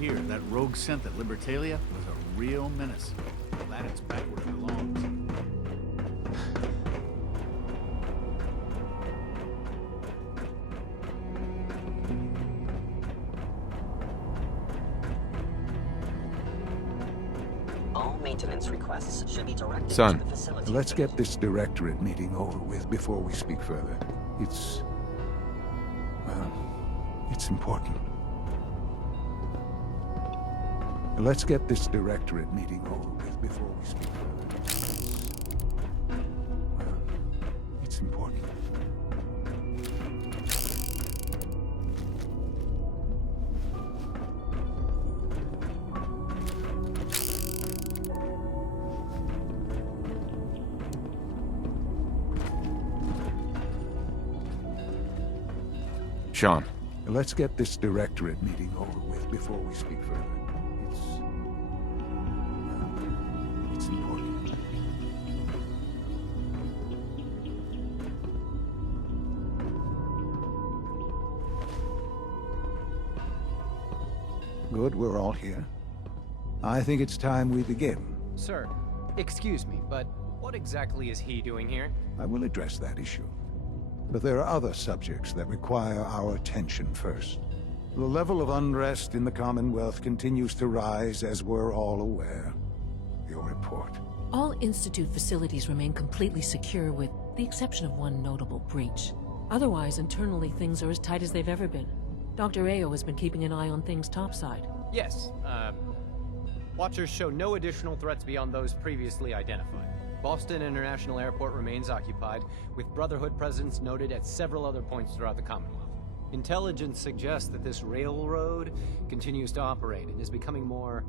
hear, that rogue synth at Libertalia was a real menace. Glad it's back where it belongs. All maintenance requests should be directed Son, to the facility. Let's get this directorate meeting over with before we speak further. It's important. Let's get this directorate meeting over with before we speak further. It's important. Sean. Let's get this directorate meeting over with before we speak further. It's important. Good, we're all here. I think it's time we begin. Sir, excuse me, but what exactly is he doing here? I will address that issue. But there are other subjects that require our attention first. The level of unrest in the Commonwealth continues to rise, as we're all aware. Your report. All Institute facilities remain completely secure with the exception of one notable breach. Otherwise, internally, things are as tight as they've ever been. Dr. Ayo has been keeping an eye on things topside. Yes, Watchers show no additional threats beyond those previously identified. Boston International Airport remains occupied, with Brotherhood presence noted at several other points throughout the Commonwealth. Intelligence suggests that this railroad continues to operate and is becoming more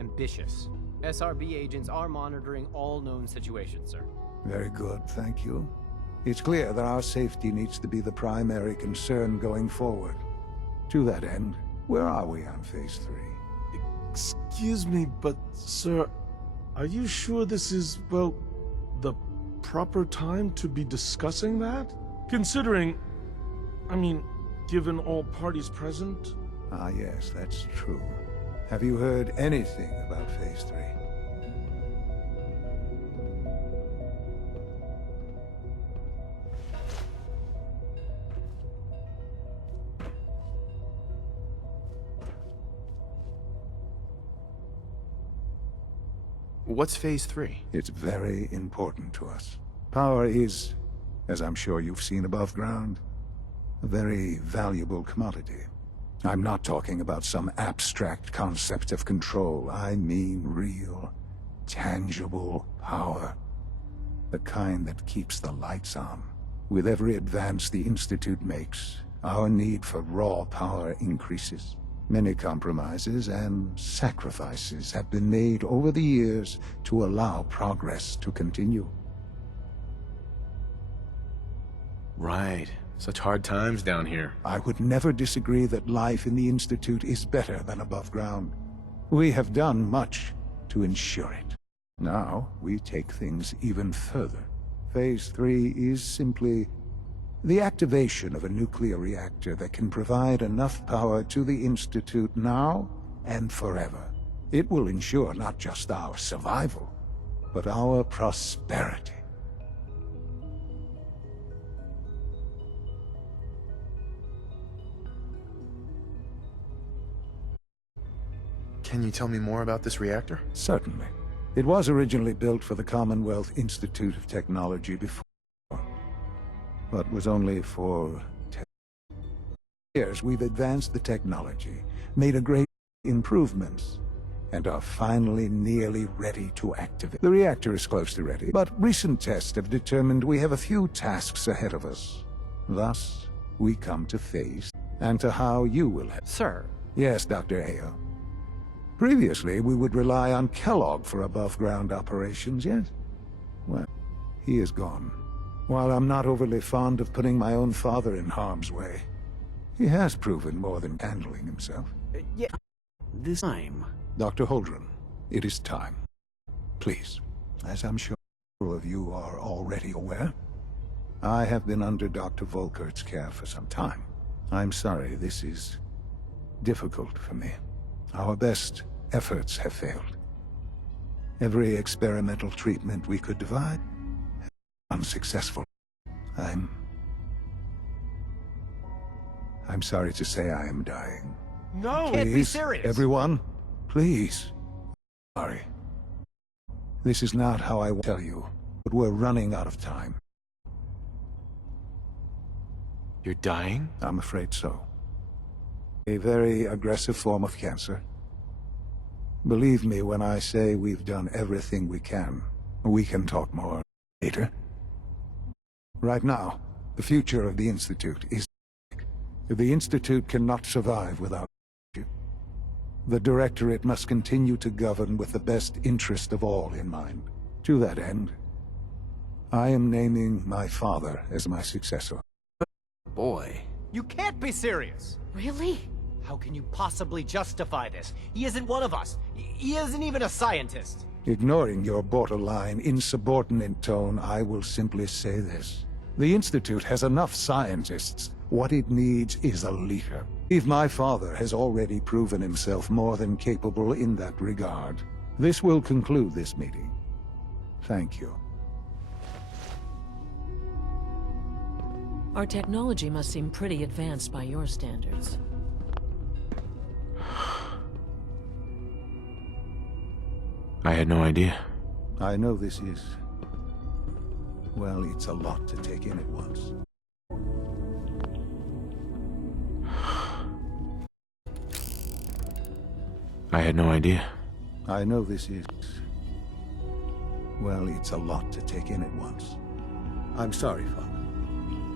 ambitious. SRB agents are monitoring all known situations, sir. Very good, thank you. It's clear that our safety needs to be the primary concern going forward. To that end, where are we on Phase 3? Excuse me, but, sir, are you sure this is, well, the proper time to be discussing that? Considering, given all parties present? Ah, yes, that's true. Have you heard anything about Phase 3? What's Phase 3? It's very important to us. Power is, as I'm sure you've seen above ground, a very valuable commodity. I'm not talking about some abstract concept of control. I mean real, tangible power. The kind that keeps the lights on. With every advance the Institute makes, our need for raw power increases. Many compromises and sacrifices have been made over the years to allow progress to continue. Right. Such hard times down here. I would never disagree that life in the Institute is better than above ground. We have done much to ensure it. Now, we take things even further. Phase 3 is simply the activation of a nuclear reactor that can provide enough power to the Institute now and forever. It will ensure not just our survival, but our prosperity. Can you tell me more about this reactor? Certainly. It was originally built for the Commonwealth Institute of Technology before, but was only for 10 years. We've advanced the technology, made a great improvements, and are finally nearly ready to activate. The reactor is close to ready, but recent tests have determined we have a few tasks ahead of us. Thus, we come to Phase, and to how you will help. Sir. Yes, Dr. Ayo. Previously, we would rely on Kellogg for above-ground operations, yes? Well, he is gone. While I'm not overly fond of putting my own father in harm's way, he has proven more than handling himself. Yeah. This time. Dr. Holdren, it is time. Please, as I'm sure of you are already aware, I have been under Dr. Volkert's care for some time. I'm sorry this is difficult for me. Our best efforts have failed. Every experimental treatment we could devise has been unsuccessful. I'm sorry to say I am dying. No! Can't be Please, serious. everyone, please. Sorry. This is not how I tell you, but we're running out of time. You're dying? I'm afraid so. A very aggressive form of cancer. Believe me when I say we've done everything we can. We can talk more later. Right now, the future of the Institute is... The Institute cannot survive without you. The Directorate must continue to govern with the best interest of all in mind. To that end, I am naming my father as my successor. Boy. You can't be serious! Really? How can you possibly justify this? He isn't one of us. He isn't even a scientist. Ignoring your borderline, insubordinate tone, I will simply say this. The Institute has enough scientists. What it needs is a leader. If my father has already proven himself more than capable in that regard. This will conclude this meeting. Thank you. Our technology must seem pretty advanced by your standards. I had no idea. I know this is... well, it's a lot to take in at once. I had no idea. I know this is... well, it's a lot to take in at once. I'm sorry, Father.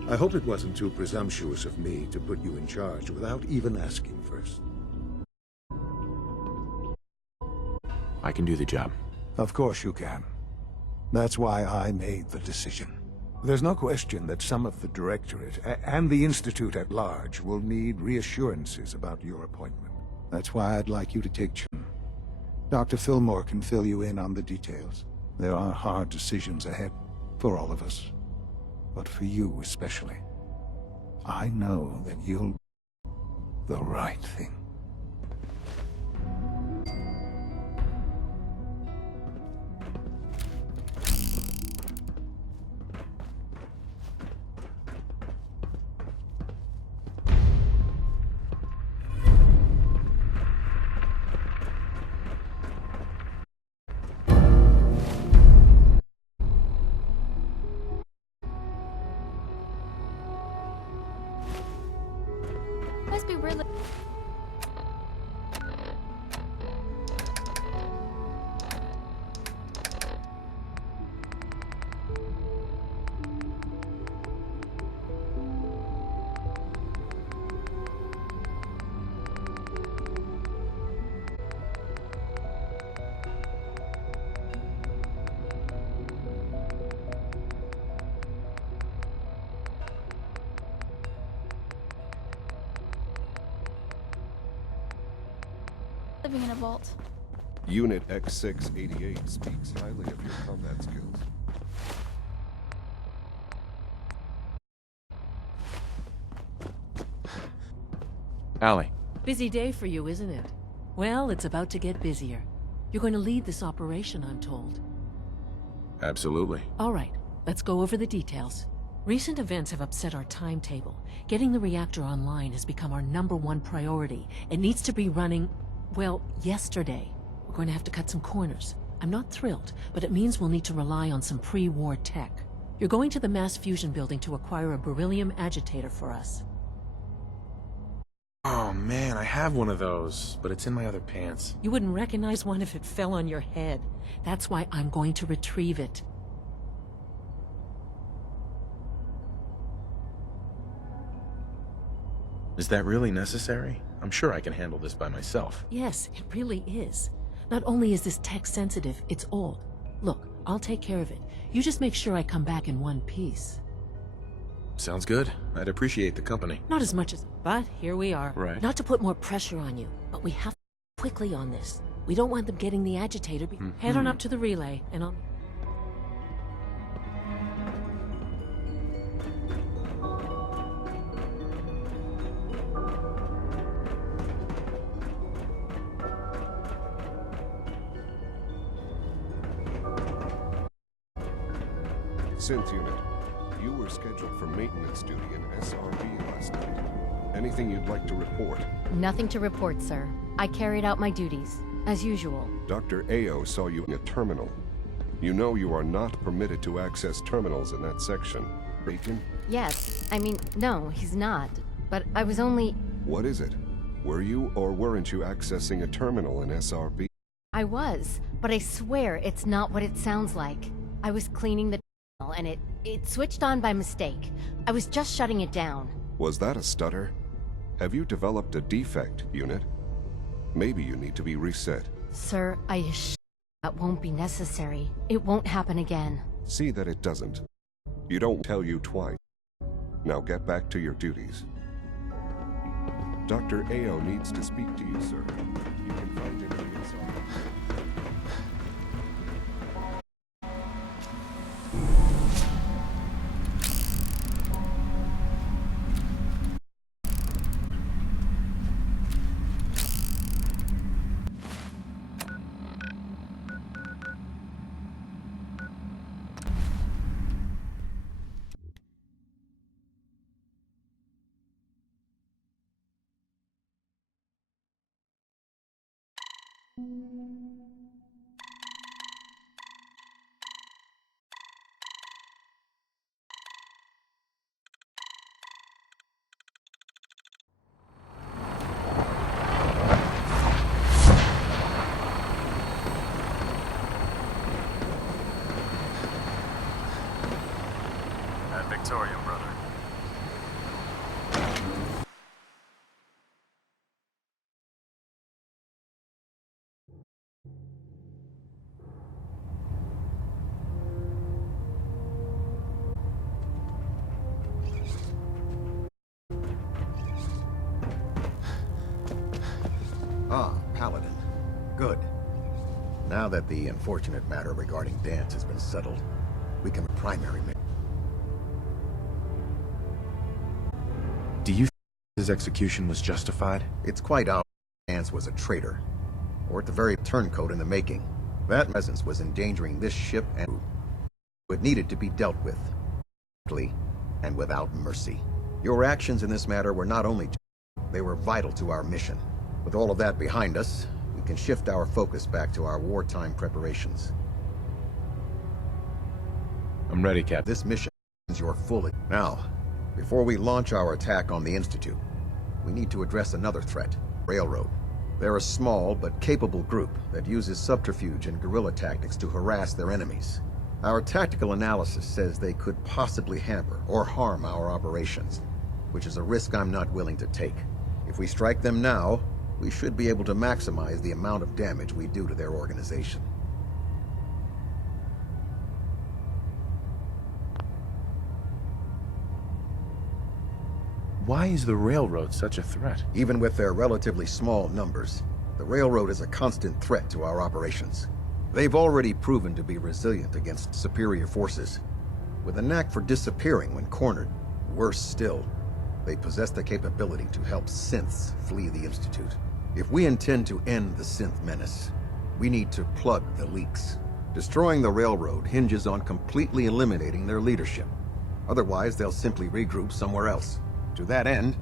I hope it wasn't too presumptuous of me to put you in charge without even asking first. I can do the job. Of course you can. That's why I made the decision. There's no question that some of the Directorate and the Institute at large will need reassurances about your appointment. That's why I'd like you to take charge. Dr. Fillmore can fill you in on the details. There are hard decisions ahead for all of us, but for you especially. I know that you'll do the right thing. Must be really... living in a vault. Unit X688 speaks highly of your combat skills. Allie. Busy day for you, isn't it? Well, it's about to get busier. You're going to lead this operation, I'm told. Absolutely. All right, let's go over the details. Recent events have upset our timetable. Getting the reactor online has become our #1 priority. It needs to be running, well, yesterday. We're going to have to cut some corners. I'm not thrilled, but it means we'll need to rely on some pre-war tech. You're going to the mass fusion building to acquire a beryllium agitator for us. Oh man, I have one of those, but it's in my other pants. You wouldn't recognize one if it fell on your head. That's why I'm going to retrieve it. Is that really necessary? I'm sure I can handle this by myself. Yes, it really is. Not only is this tech sensitive, it's old. Look, I'll take care of it. You just make sure I come back in one piece. Sounds good. I'd appreciate the company. Not as much as... But here we are. Right. Not to put more pressure on you, but we have to move quickly on this. We don't want them getting the agitator. Head on up to the relay, and I'll... Synth unit, you were scheduled for maintenance duty in SRB last night. Anything you'd like to report? Nothing to report, sir. I carried out my duties, as usual. Dr. Ao saw you in a terminal. You know you are not permitted to access terminals in that section. Bacon? Yes. I mean, no, he's not. But I was only... What is it? Were you or weren't you accessing a terminal in SRB? I was, but I swear it's not what it sounds like. I was cleaning the terminal and it switched on by mistake. I was just shutting it down. Was that a stutter? Have you developed a defect, unit? Maybe you need to be reset. Sir, I assure you that won't be necessary. It won't happen again. See that it doesn't. You don't tell you twice. Now get back to your duties. Dr. Ao needs to speak to you, sir. You can find him in his office. Victorium, brother. Ah, Paladin. Good. Now that the unfortunate matter regarding Dance has been settled, we can primary mission. Do you think his execution was justified? It's quite obvious Dance was a traitor, or at the very turncoat in the making. That presence was endangering this ship and it needed to be dealt with, and without mercy. Your actions in this matter were not only they were vital to our mission. With all of that behind us, we can shift our focus back to our wartime preparations. I'm ready, Cap. This mission is your full... Now, before we launch our attack on the Institute, we need to address another threat, Railroad. They're a small but capable group that uses subterfuge and guerrilla tactics to harass their enemies. Our tactical analysis says they could possibly hamper or harm our operations, which is a risk I'm not willing to take. If we strike them now, we should be able to maximize the amount of damage we do to their organization. Why is the Railroad such a threat? Even with their relatively small numbers, the Railroad is a constant threat to our operations. They've already proven to be resilient against superior forces, with a knack for disappearing when cornered. Worse still, they possess the capability to help synths flee the Institute. If we intend to end the synth menace, we need to plug the leaks. Destroying the Railroad hinges on completely eliminating their leadership. Otherwise, they'll simply regroup somewhere else. To that end,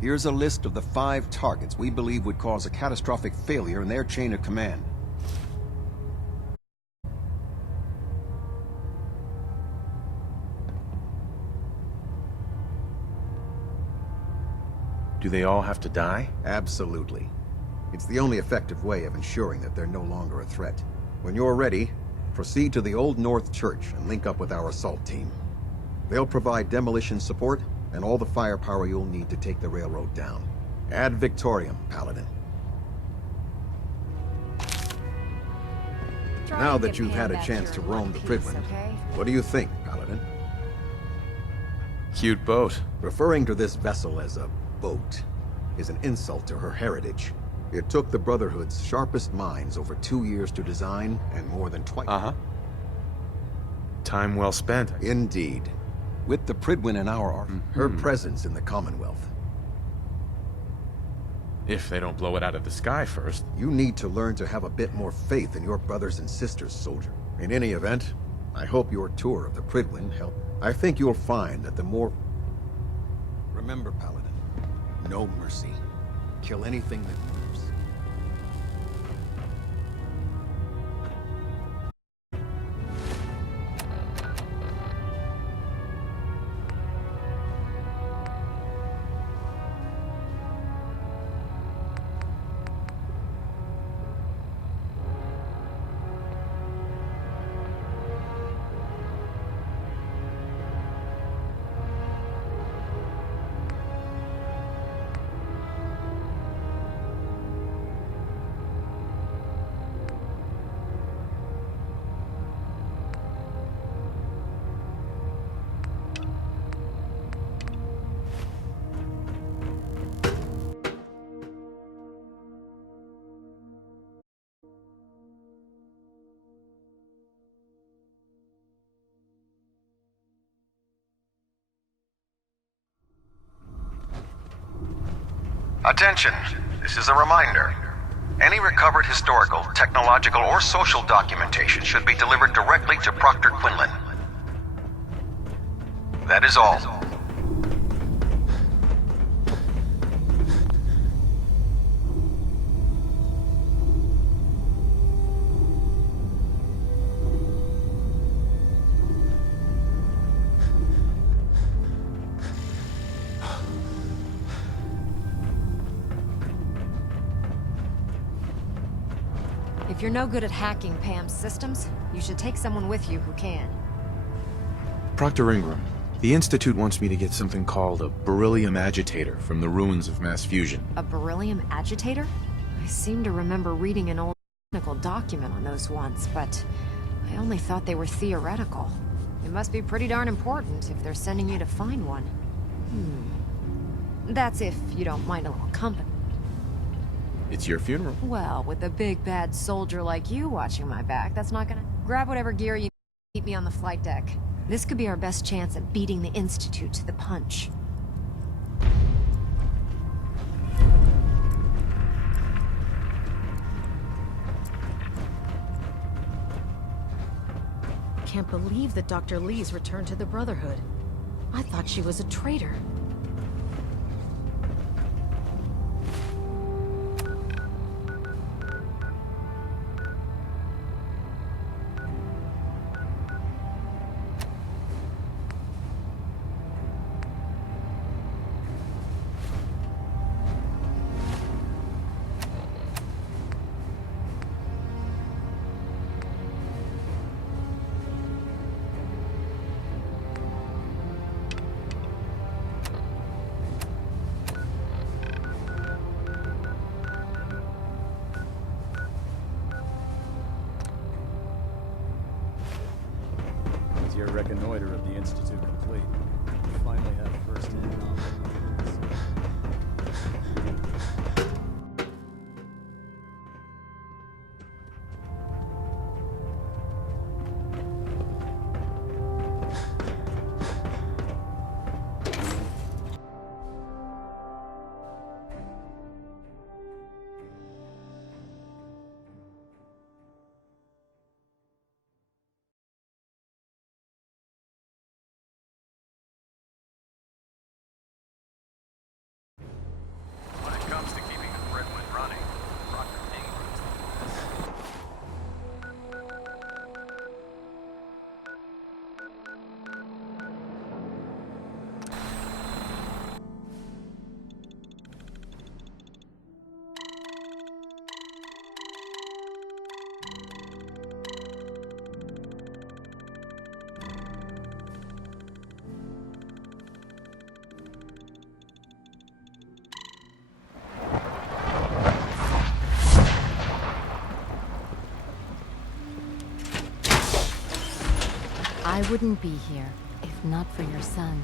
here's a list of the 5 targets we believe would cause a catastrophic failure in their chain of command. Do they all have to die? Absolutely. It's the only effective way of ensuring that they're no longer a threat. When you're ready, proceed to the Old North Church and link up with our assault team. They'll provide demolition support and all the firepower you'll need to take the Railroad down. Ad Victoriam, Paladin. Now that you've had a chance to roam the Prydwen, what do you think, Paladin? Cute boat. Referring to this vessel as a boat is an insult to her heritage. It took the Brotherhood's sharpest minds over 2 years to design and more than twice. Time well spent. Indeed. With the Prydwen in our army, her presence in the Commonwealth. If they don't blow it out of the sky first. You need to learn to have a bit more faith in your brothers and sisters, soldier. In any event, I hope your tour of the Prydwen helped. I think you'll find that the more... Remember, Paladin, no mercy. Kill anything that moves. Attention! This is a reminder. Any recovered historical, technological, or social documentation should be delivered directly to Proctor Quinlan. That is all. If you're no good at hacking Pam's systems, you should take someone with you who can. Proctor Ingram, the Institute wants me to get something called a beryllium agitator from the ruins of mass fusion. A beryllium agitator? I seem to remember reading an old technical document on those once, but I only thought they were theoretical. It must be pretty darn important if they're sending you to find one. That's if you don't mind a little company. It's your funeral. Well, with a big bad soldier like you watching my back, that's not gonna... Grab whatever gear you need to keep me on the flight deck. This could be our best chance at beating the Institute to the punch. Can't believe that Dr. Lee's returned to the Brotherhood. I thought she was a traitor. Your reconnoiter of the Institute complete. You finally have first-hand knowledge. When it comes to keeping the Prydwen running, Proctor Ingram's the best. I wouldn't be here if not for your son.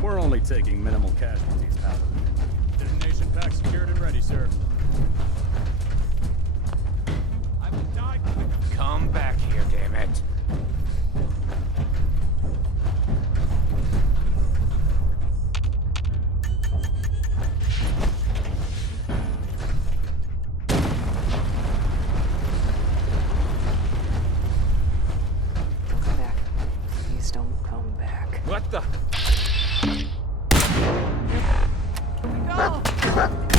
We're only taking minimal casualties, Paladin. Detonation pack secured and ready, sir. I will die. Come back here, damn it. Don't come back. Please don't come back. What the? Here we go!